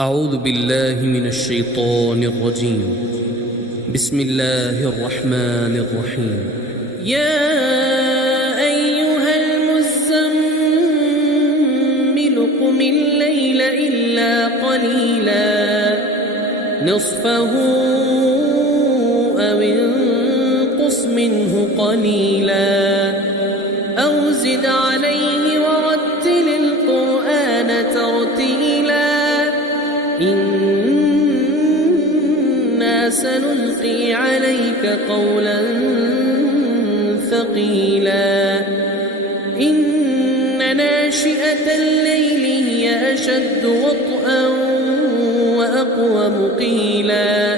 أعوذ بالله من الشيطان الرجيم. بسم الله الرحمن الرحيم. يا أيها المزمل قم الليل إلا قليلا نصفه أو انقص منه قليلا أو زد عليه ورتل القرآن ترتيلا إنا سنلقي عليك قولا ثقيلا إن ناشئة الليل هي أشد وطئا وأقوم قيلا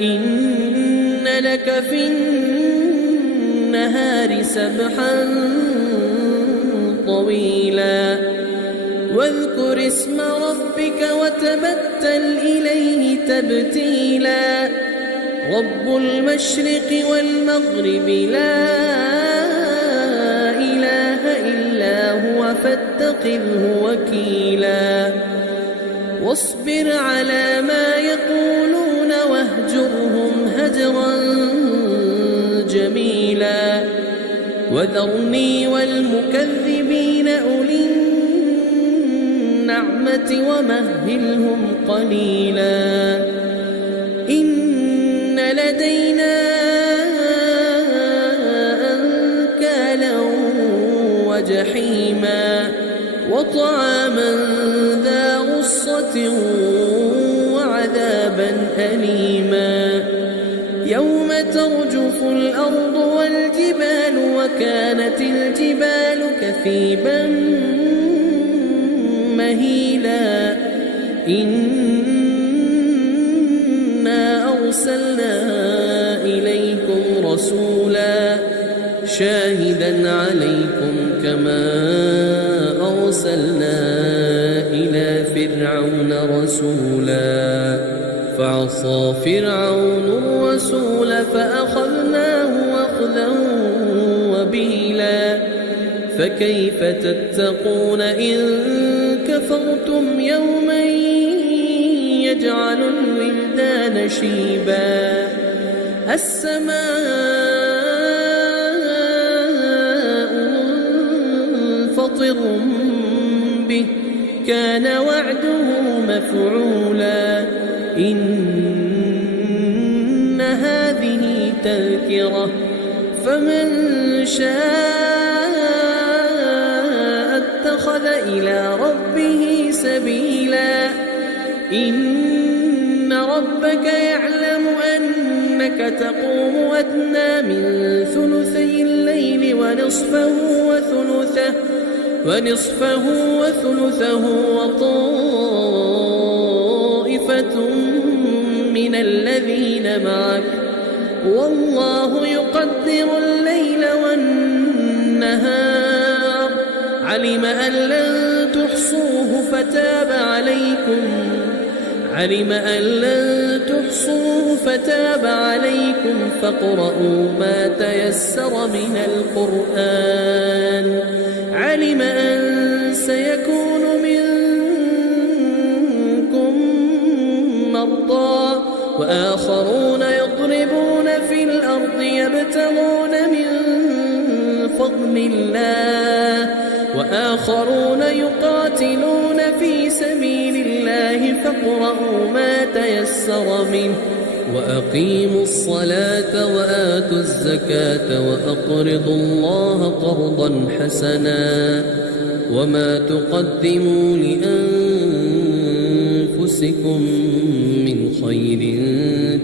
إن لك في النهار سبحا طويلا واذكر اسم ربك وتبتل إليه تبتيلا رب المشرق والمغرب لا إله إلا هو فاتخذه وكيلا واصبر على ما يقولون واهجرهم هجرا جميلا وذرني والمكذبين أولي النعمة ومهلهم قليلا إن لدينا أنكالا وجحيما وطعاما ذا غصة وعذابا أليما يوم ترجف الأرض والجبال وكانت الجبال كثيبا مهيلا إنا أرسلنا إليكم رسولا شاهدا عليكم كما أرسلنا إلى فرعون رسولا فعصى فرعون الرسول فأخذناه أخذا وبيلا فكيف تتقون إن كفرتم يوما يجعل الولدان شيبا السماء منفطر به كان وعده مفعولا إن هذه تذكرة فمن شاء اتخذ إلى ربه سبيلا إن ربك يعلم أنك تقوم أدنى من ثلثي الليل ونصفه وثلثه وطائفة من الذين معك والله يقدر الليل والنهار علم أن لن تحصوه فتاب عليكم فاقرؤوا ما تيسر من القرآن علم أن سيكون منكم مرضى وآخرون يضربون في الأرض يبتغون من فضل الله وآخرون يقاتلون في سبيل الله فاقرؤوا ما تيسر منه وأقيموا الصلاة وآتوا الزكاة وأقرضوا الله قرضا حسنا وما تقدموا لأنفسكم من خير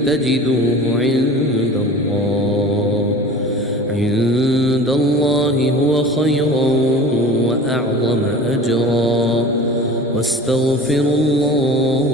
تجدوه عند الله هو خيرا وأعظم أجرا واستغفروا الله